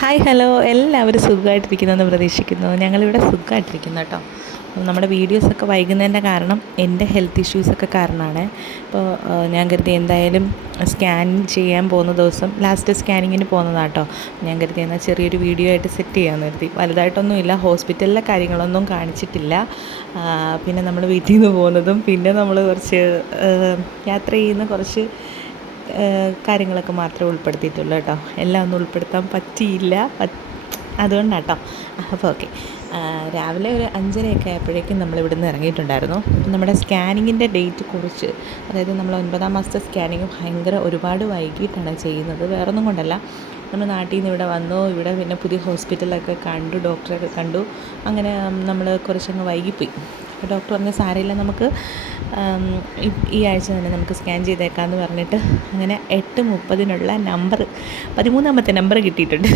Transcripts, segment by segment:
Hi hello എല്ലാവരും സുഖമായിട്ടിരിക്കുന്നെന്ന് പ്രതീക്ഷിക്കുന്നു. ഞങ്ങളിവിടെ സുഖമായിട്ടിരിക്കുന്നു കേട്ടോ. അപ്പം നമ്മുടെ വീഡിയോസൊക്കെ വൈകുന്നതിന്റെ കാരണം എന്റെ ഹെൽത്ത് ഇഷ്യൂസൊക്കെ കാരണമാണ്. ഇപ്പോൾ ഞാൻ കരുതി എന്തായാലും സ്കാൻ ചെയ്യാൻ പോകുന്ന ദിവസം ലാസ്റ്റ് സ്കാനിങ്ങിന് പോകുന്നതാണ് കേട്ടോ. ഞാൻ കരുതി എന്നാൽ ചെറിയൊരു വീഡിയോ ആയിട്ട് സെറ്റ് ചെയ്യാമെന്ന് കരുതി. വലുതായിട്ടൊന്നുമില്ല ഹോസ്പിറ്റലിലെ കാര്യങ്ങളൊന്നും കാണിച്ചിട്ടില്ല. പിന്നെ നമ്മൾ വീട്ടിൽ നിന്ന് പോകുന്നതും പിന്നെ നമ്മൾ കുറച്ച് യാത്ര ചെയ്യുന്ന കുറച്ച് കാര്യങ്ങളൊക്കെ മാത്രമേ ഉൾപ്പെടുത്തിയിട്ടുള്ളൂ കേട്ടോ. എല്ലാം ഒന്നും ഉൾപ്പെടുത്താൻ പറ്റിയില്ല. അതുകൊണ്ടാണ് കേട്ടോ അപ്പോൾ ഓക്കെ. രാവിലെ ഒരു അഞ്ചരയൊക്കെ ആയപ്പോഴേക്കും നമ്മൾ ഇവിടെ നിന്ന് ഇറങ്ങിയിട്ടുണ്ടായിരുന്നു നമ്മുടെ സ്കാനിങ്ങിന്റെ ഡേറ്റ് കുറിച്ച് അതായത് നമ്മൾ ഒൻപതാം മാസത്തെ സ്കാനിങ് ഭയങ്കര ഒരുപാട് വൈകിട്ടാണ് ചെയ്യുന്നത്. വേറൊന്നും കൊണ്ടല്ല. നമ്മൾ നാട്ടിൽ നിന്ന് ഇവിടെ വന്നു ഇവിടെ പിന്നെ പുതിയ ഹോസ്പിറ്റലൊക്കെ കണ്ടു ഡോക്ടറെയൊക്കെ കണ്ടു. അങ്ങനെ നമ്മൾ കുറച്ചങ്ങ് വൈകിപ്പോയി. അപ്പോൾ ഡോക്ടർ പറഞ്ഞ സാരമില്ല നമുക്ക്. ഈ ആഴ്ച തന്നെ നമുക്ക് സ്കാൻ ചെയ്തേക്കാമെന്ന് പറഞ്ഞിട്ട് അങ്ങനെ എട്ട് മുപ്പതിനുള്ള നമ്പർ പതിമൂന്നാമത്തെ നമ്പർ കിട്ടിയിട്ടുണ്ട്.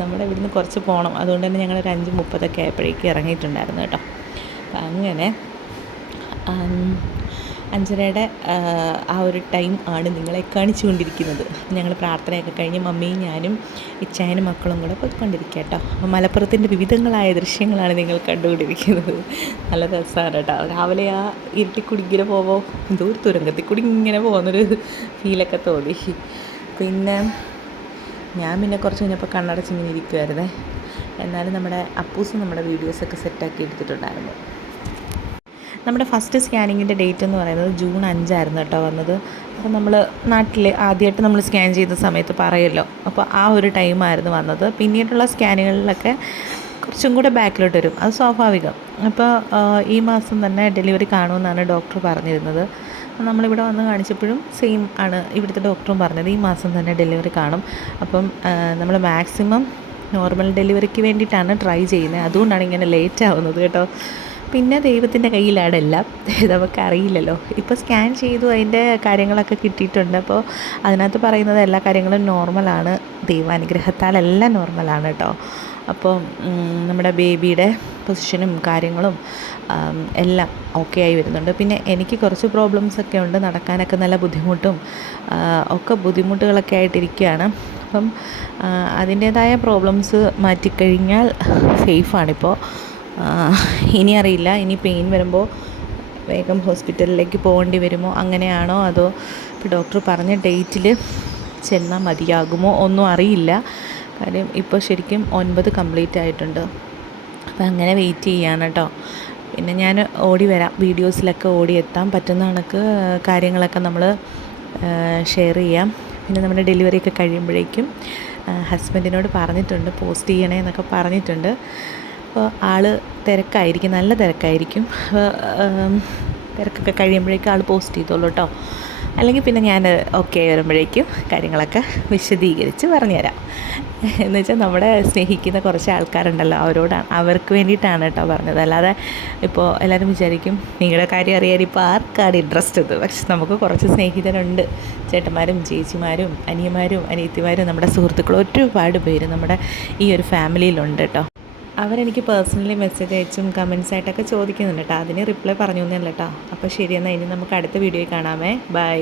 നമ്മുടെ ഇവിടുന്ന് കുറച്ച് പോകണം അതുകൊണ്ട് തന്നെ ഞങ്ങളൊരു അഞ്ച് മുപ്പതൊക്കെ ആയപ്പോഴേക്കും ഇറങ്ങിയിട്ടുണ്ടായിരുന്നു കേട്ടോ. അങ്ങനെ അഞ്ചരയുടെ ആ ഒരു ടൈം ആണ് നിങ്ങളെ കാണിച്ചു കൊണ്ടിരിക്കുന്നത് ഞങ്ങൾ പ്രാർത്ഥനയൊക്കെ കഴിഞ്ഞ് മമ്മിയും ഞാനും ഇച്ചായനും മക്കളും കൂടെ പോയിക്കൊണ്ടിരിക്കുക കേട്ടോ. അപ്പോൾ മലപ്പുറത്തിന്റെ വിവിധങ്ങളായ ദൃശ്യങ്ങളാണ് നിങ്ങൾ കണ്ടുകൊണ്ടിരിക്കുന്നത്. നല്ല രസമാണ് കേട്ടോ. രാവിലെ ആ ഇരുട്ടിക്കൂടി ഇങ്ങനെ പോകുമ്പോൾ എന്തോ ഒരു തുരങ്കത്തിൽ കൂടി ഇങ്ങനെ പോകുന്നൊരു ഫീലൊക്കെ തോന്നി. പിന്നെ ഞാൻ പിന്നെ കുറച്ച് കഴിഞ്ഞപ്പോൾ കണ്ണടച്ചിങ്ങനെ ഇരിക്കുമായിരുന്നേ എന്നാലും നമ്മുടെ അപ്പൂസ് നമ്മുടെ വീഡിയോസൊക്കെ സെറ്റാക്കി എടുത്തിട്ടുണ്ടായിരുന്നു. നമ്മുടെ ഫസ്റ്റ് സ്കാനിങ്ങിന്റെ ഡേറ്റ് എന്ന് പറയുന്നത് ജൂൺ അഞ്ചായിരുന്നു കേട്ടോ വന്നത്. അപ്പോൾ നമ്മൾ നാട്ടിൽ ആദ്യമായിട്ട് നമ്മൾ സ്കാൻ ചെയ്ത സമയത്ത് പറയുമല്ലോ അപ്പോൾ ആ ഒരു ടൈമായിരുന്നു വന്നത്. പിന്നീടുള്ള സ്കാനുകളിലൊക്കെ കുറച്ചും കൂടെ ബാക്കിലോട്ട് വരും. അത് സ്വാഭാവികം. അപ്പോൾ ഈ മാസം തന്നെ ഡെലിവറി കാണുമെന്നാണ് ഡോക്ടർ പറഞ്ഞിരുന്നത്. നമ്മളിവിടെ വന്ന് കാണിച്ചപ്പോഴും സെയിം ആണ് ഇവിടുത്തെ ഡോക്ടറും പറഞ്ഞത്. ഈ മാസം തന്നെ ഡെലിവറി കാണും. അപ്പം നമ്മൾ മാക്സിമം നോർമൽ ഡെലിവറിക്ക് വേണ്ടിയിട്ടാണ് ട്രൈ ചെയ്യുന്നത്. അതുകൊണ്ടാണ് ഇങ്ങനെ ലേറ്റ് ആവുന്നത് കേട്ടോ. പിന്നെ ദൈവത്തിന്റെ കയ്യിലാണ് എല്ലാം. നമുക്കറിയില്ലല്ലോ. ഇപ്പോൾ സ്കാൻ ചെയ്തു അതിന്റെ കാര്യങ്ങളൊക്കെ കിട്ടിയിട്ടുണ്ട്. അപ്പോൾ അതിനകത്ത് പറയുന്നത് എല്ലാ കാര്യങ്ങളും നോർമലാണ്. ദൈവാനുഗ്രഹത്താൽ എല്ലാം നോർമലാണ് കേട്ടോ. അപ്പോൾ നമ്മുടെ ബേബിയുടെ പൊസിഷനും കാര്യങ്ങളും എല്ലാം ഓക്കെ ആയി വരുന്നുണ്ട്. പിന്നെ എനിക്ക് കുറച്ച് പ്രോബ്ലംസ് ഒക്കെ ഉണ്ട്. നടക്കാനൊക്കെ നല്ല ബുദ്ധിമുട്ടും ഒക്കെ ബുദ്ധിമുട്ടുകളൊക്കെ ആയിട്ടിരിക്കുകയാണ്. അപ്പം അതിന്റേതായ പ്രോബ്ലംസ് മാറ്റിക്കഴിഞ്ഞാൽ സേഫാണിപ്പോൾ. ഇനി അറിയില്ല. ഇനി പെയിൻ വരുമ്പോൾ വേഗം ഹോസ്പിറ്റലിലേക്ക് പോകേണ്ടി വരുമോ അങ്ങനെയാണോ അതോ ഇപ്പോൾ ഡോക്ടർ പറഞ്ഞ ഡേറ്റിൽ ചെന്നാൽ മതിയാകുമോ ഒന്നും അറിയില്ല. കാര്യം ഇപ്പോൾ ശരിക്കും ഒൻപത് കംപ്ലീറ്റ് ആയിട്ടുണ്ട്. അപ്പം അങ്ങനെ വെയിറ്റ് ചെയ്യാണ് കേട്ടോ പിന്നെ ഞാൻ ഓടി വരാം. വീഡിയോസിലൊക്കെ ഓടി എത്താം. പറ്റുന്ന കണക്ക് കാര്യങ്ങളൊക്കെ നമ്മൾ ഷെയർ ചെയ്യാം. പിന്നെ നമ്മുടെ ഡെലിവറി ഒക്കെ കഴിയുമ്പോഴേക്കും ഹസ്ബൻഡിനോട് പറഞ്ഞിട്ടുണ്ട് പോസ്റ്റ് ചെയ്യണേ എന്നൊക്കെ പറഞ്ഞിട്ടുണ്ട്. അപ്പോൾ ആൾ തിരക്കായിരിക്കും നല്ല തിരക്കായിരിക്കും. തിരക്കൊക്കെ കഴിയുമ്പോഴേക്കും ആൾ പോസ്റ്റ് ചെയ്തോളൂ കേട്ടോ. അല്ലെങ്കിൽ പിന്നെ ഞാൻ ഓക്കെ വരുമ്പോഴേക്കും കാര്യങ്ങളൊക്കെ വിശദീകരിച്ച് പറഞ്ഞുതരാം. എന്ന് വെച്ചാൽ നമ്മുടെ സ്നേഹിക്കുന്ന കുറച്ച് ആൾക്കാരുണ്ടല്ലോ അവരോടാണ് അവർക്ക് വേണ്ടിയിട്ടാണ് കേട്ടോ പറഞ്ഞത്. അല്ലാതെ ഇപ്പോൾ എല്ലാവരും വിചാരിക്കും നിങ്ങളുടെ കാര്യം അറിയാൻ ഇപ്പോൾ ആർക്കാണ് ഇൻട്രസ്റ്റ് ഇത്? പക്ഷെ നമുക്ക് കുറച്ച് സ്നേഹിതരുണ്ട്. ചേട്ടന്മാരും ചേച്ചിമാരും അനിയന്മാരും അനിയത്തിമാരും നമ്മുടെ സുഹൃത്തുക്കളും ഒരുപാട് പേര് നമ്മുടെ ഈ ഒരു ഫാമിലിയിലുണ്ട് കേട്ടോ. അവരെനിക്ക് പേഴ്സണലി മെസ്സേജ് അയച്ചും കമൻസ് ആയിട്ടൊക്കെ ചോദിക്കുന്നുണ്ട് കേട്ടോ അതിന് റിപ്ലൈ പറഞ്ഞു തന്നല്ല കേട്ടോ അപ്പോൾ ശരി എന്നാൽ ഇനി നമുക്ക് അടുത്ത വീഡിയോയിൽ കാണാമേ. ബൈ